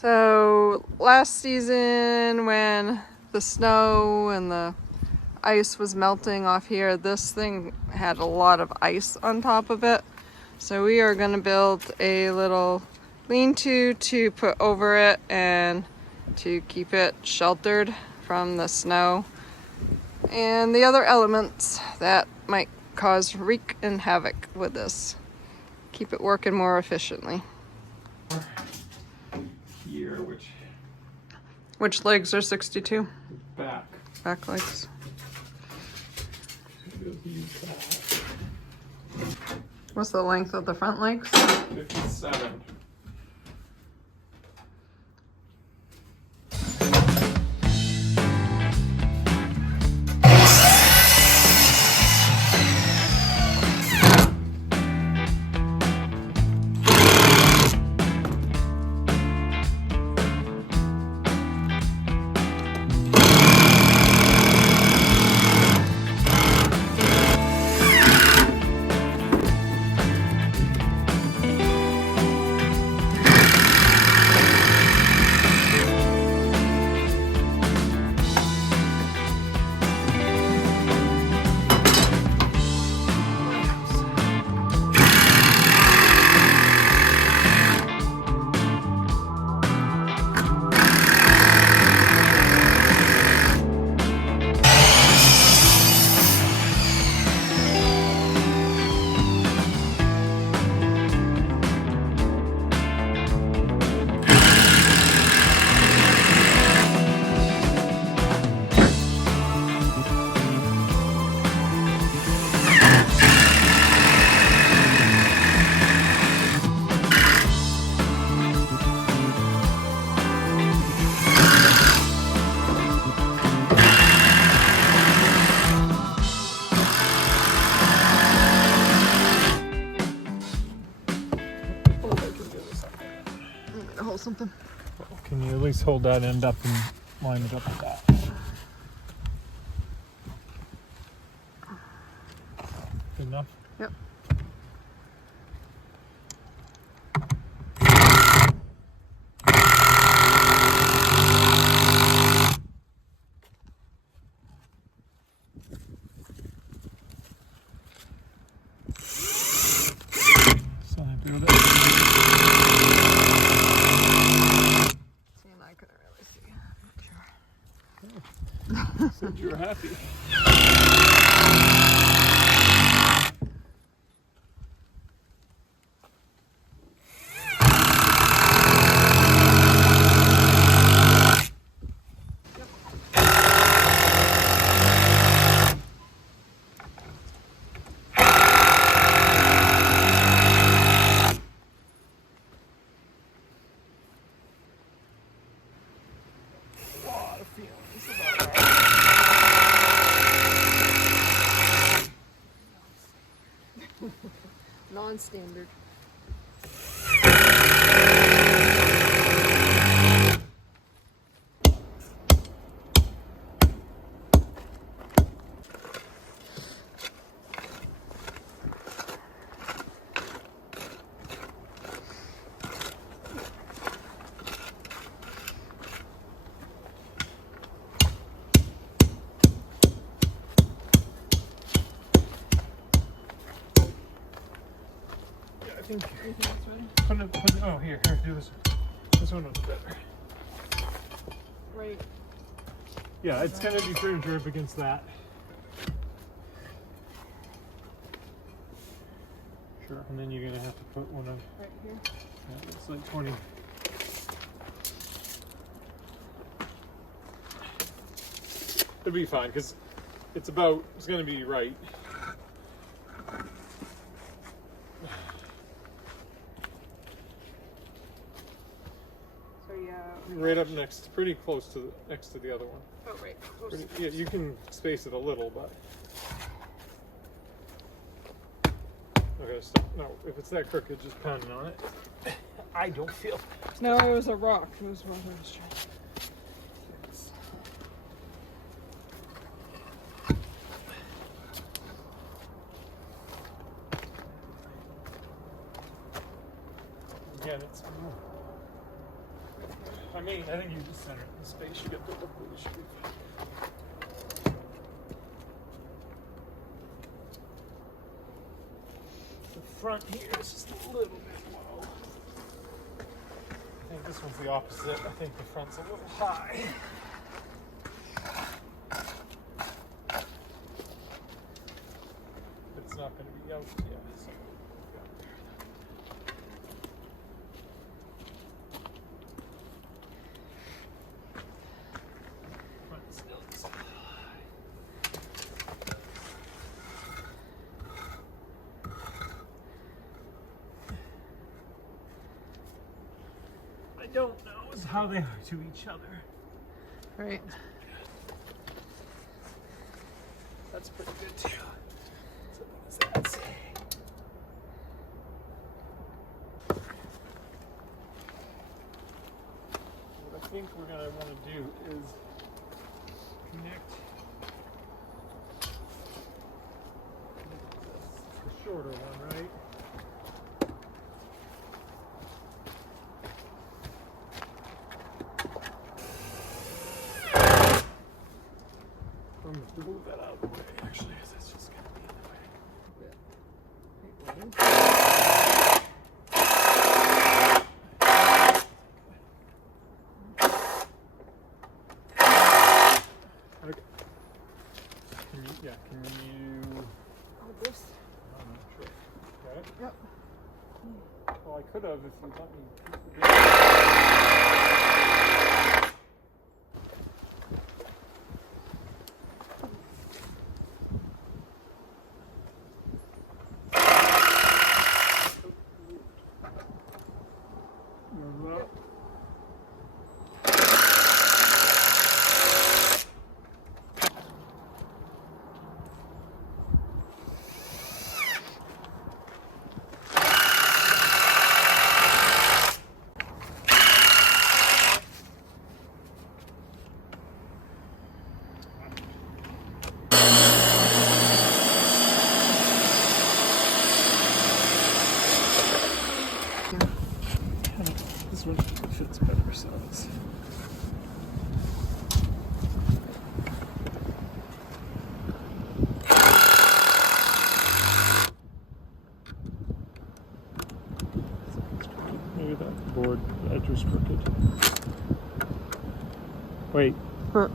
So last season when the snow and the ice was melting off here, this thing had a lot of ice on top of it. So we are going to build a little lean-to to put over it and to keep it sheltered from the snow and the other elements that might cause wreak and havoc with this. Keep it working more efficiently. Here, Which legs are 62? back. Back legs. What's the length of the front legs? 57. Hold something. Can you at least hold that end up and line it up with that? Good enough? Yep. So I do that. See, and I couldn't really see. Said you were happy. Non-standard. I think. Oh, here, do this. This one was better. Right. Yeah, it's gonna be furniture up against that. Sure, and then you're gonna have to put one of. Right here. Yeah, it's like 20. It'll be fine because it's gonna be right. So yeah. Right up next, pretty close to next to the other one. Oh, right. Yeah, you can space it a little, but. Okay, stop. No, if it's that crooked, just pounding on it. I don't feel. No, it was a rock. It was what I was trying to fix. Again, it's. I think you just center it in the space you get built up with. Should be fine. The front here is just a little bit low. I think this one's the opposite. I think the front's a little high. It's not going to be out yet. So front still is high. I don't know is how they are to each other. Right. That's pretty good too. So what does that say? What I think we're going to want to do is connect the shorter one, right? I'm going to move that out of the way, actually, because that's just going to be in the way. Okay. Can you... Oh, this? I'm not sure. Okay. Yep. Well, I could have if you let me. This one fits better, so it's... Maybe that board edge was crooked. Wait. Huh.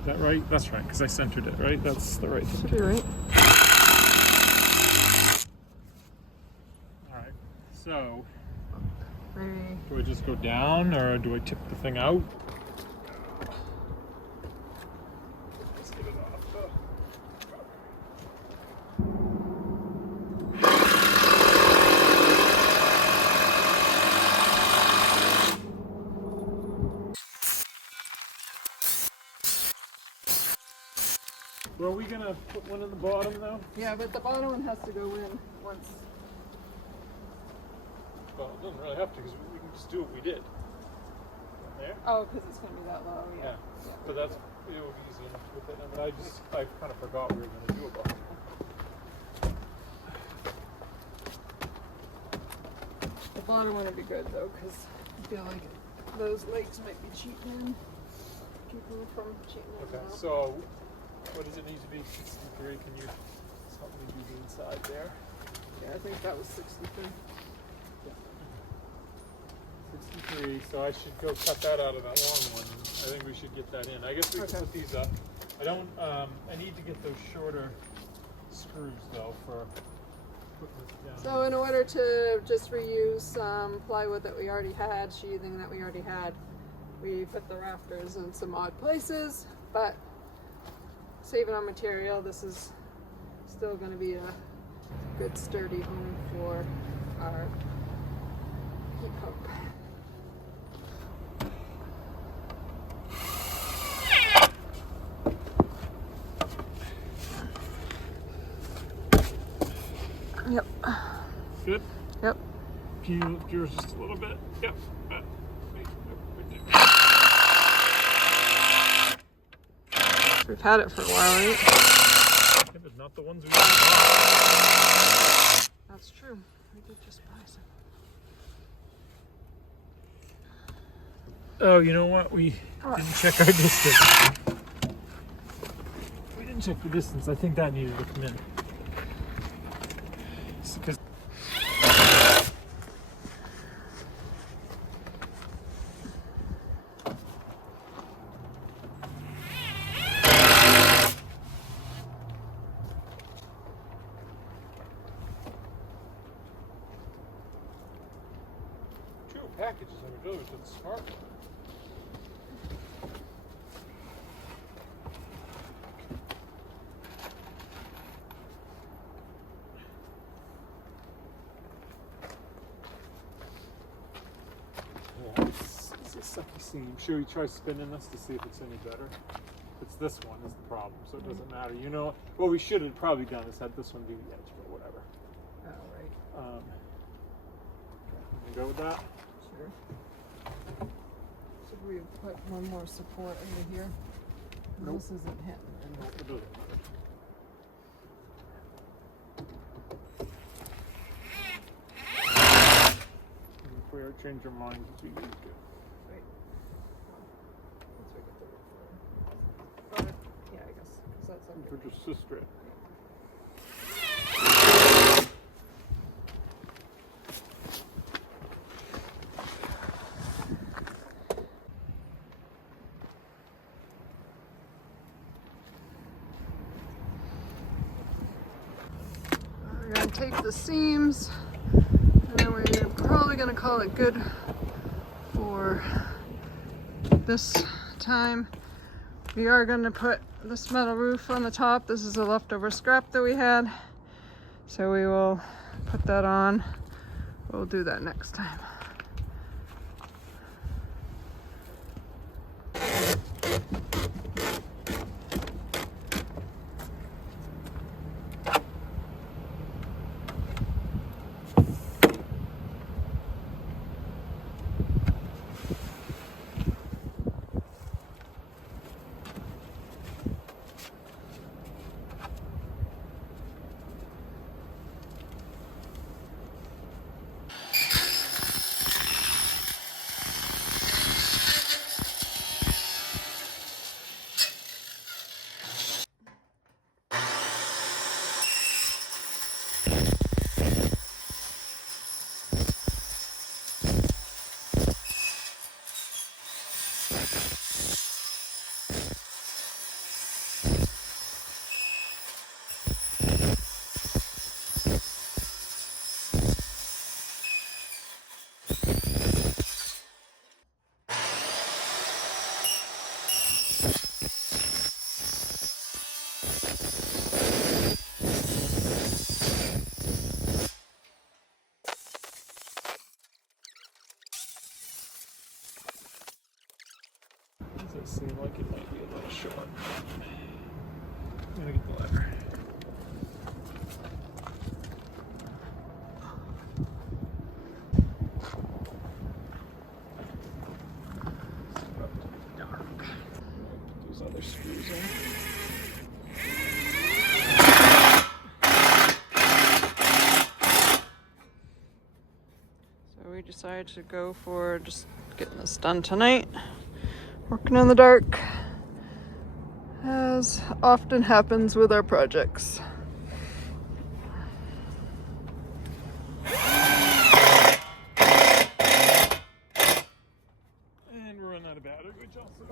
Is that right? That's right, because I centered it, right? That's the right thing. Should be right. Alright, so... Maybe. Do I just go down, or do I tip the thing out? Let's get it off. Well, are we gonna put one in the bottom though? Yeah, but the bottom one has to go in once. Well, it doesn't really have to, because we can just do what we did. There? Oh, because it's going to be that low, yeah. So that's, it would be easy enough with it. But I kind of forgot we were going to do a bottom. The bottom one would be good though, because I feel like those legs might be cheating in. Keep them from cheating in. Okay, now. so what does it need to be? 63? Can you help me do the inside there? Yeah, I think that was 63. 63, so I should go cut that out of that long one. I think we should get that in. I guess we can put these up. I need to get those shorter screws though for putting this down. So in order to just reuse some plywood that we already had, sheathing that we already had, we put the rafters in some odd places, but saving on material, this is still going to be a good sturdy home for our heat pump. Yep. Good? Yep. Can you lift yours just a little bit? Yep. We've had it for a while, right? Yeah, but not the ones we bought. That's true. We did just buy some. Oh, you know what? We didn't check our distance. We didn't check the distance. I think that needed to come in. Because two packages on the village with smart. It's a sucky seam. Should we try spinning this to see if it's any better? It's this one is the problem, so it doesn't matter. You know, what we should have probably done is had this one do the edge, but whatever. Oh, right. You go with that? Sure. Should we put one more support over here? Nope. This isn't hitting. No, it doesn't matter. And if we ever change our minds, it's easy to do. Right. Once we get the roof on. Yeah, I guess, because that's If under. we're just so straight. We're going to take the seams, and then we're probably going to call it good for this time. We are going to put this metal roof on the top. This is a leftover scrap that we had, so we will put that on. We'll do that next time. Does it seem like it might be a little short? I'm gonna get the lever. It's about to be dark. Put those other screws in. So we decided to go for just getting this done tonight. Working in the dark, as often happens with our projects. And we're running out of battery, which also.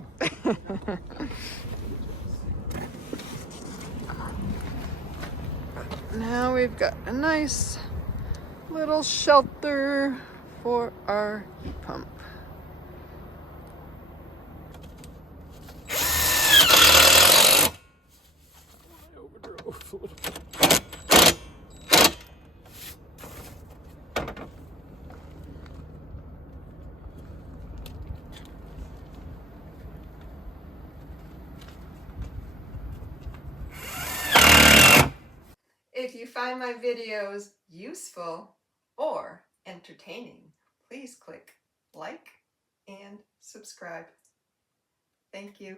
Now we've got a nice little shelter for our heat pump. I overdrove a little bit. If you find my videos useful or entertaining, please click like and subscribe. Thank you.